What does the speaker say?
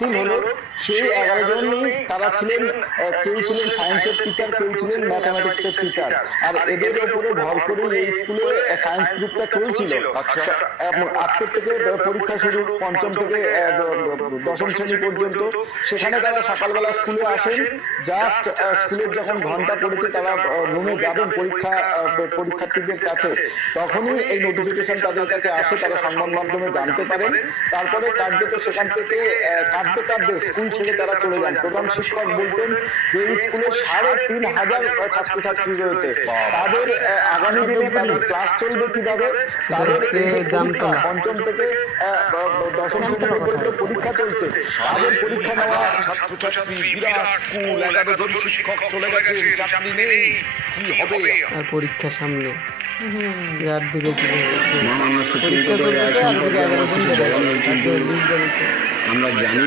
বাতিল হলো, সেই 11 জনই তারা ছিলেন, কেউ ছিলেন সায়েন্সের টিচার, কেউ ছিলেন ম্যাথামেটিক্সের টিচার, আর এদের উপরে ভর করে এই স্কুলে সায়েন্স গ্রুপটা চলছিল। আজকে থেকে পরীক্ষা শুরু 5ম থেকে 10ম শ্রেণী পর্যন্ত। সেখানে তারা সকালবেলা স্কুলে আসেন, জাস্ট স্কুলের যখন ঘন্টা পড়েছে তারা রুমে যাবেন পরীক্ষার্থীদের কাছে, তখনই এই নোটিফিকেশন তাদের কাছে আসে, তারা সংবাদ মাধ্যমে জানতে পারেন। তারপরে কার্যত সেখান থেকে কাঁদতে কাঁদতে স্কুল ছেড়ে তারা চলে যান। প্রধান শিক্ষক বলছেন যে এই স্কুলে 3,500 ছাত্রছাত্রী রয়েছে, তাদের আগামী দিনে তাদের ক্লাস চলবে কিভাবে, তাদের 5ম থেকে 10ম শ্রেণী পর্যন্ত পরীক্ষা চলছে, তাদের পরীক্ষা নেওয়া ছাত্রছাত্রী, বিরাট স্কুল, 11 জন শিক্ষক চলে গেছেন, চাকরি নেই, কি হবে? আর পরীক্ষা সামনে, যার দিকে মহামান্য সুপ্রিম পরীক্ষা কোর্টের চলতেছে, আর দিকে 11 জন আমরা জানি না